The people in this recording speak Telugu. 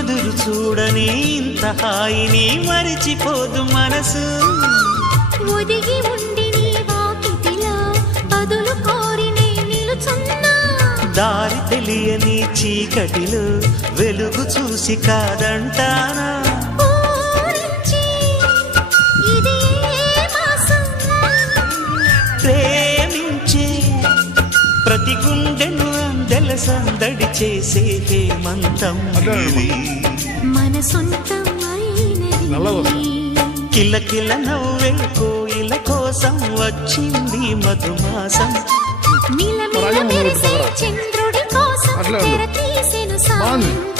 ఎదురు చూడని ఇంత హాయిని మరిచిపోదు మనసు. ఒదిగి ఉండి నీ వాకిటిలో బదులు కోరి నే నిలుచున్నా. దారి తెలియని చీకటిలో వెలుగు చూసి కాదంటానా. ఊరించి ఇది ఏ మాసం? ప్రేమించే ప్రతి గుండెను అందెల సందడి చేసే హేమంతం ఇది. మన సొంతం అయినది. కిలకిల నవ్వే కోయిల కోసం వచ్చింది మధుమాసం. మిలమిల మెరిసే చంద్రుడి కోసం తెర తీసెను సాయంత్రం.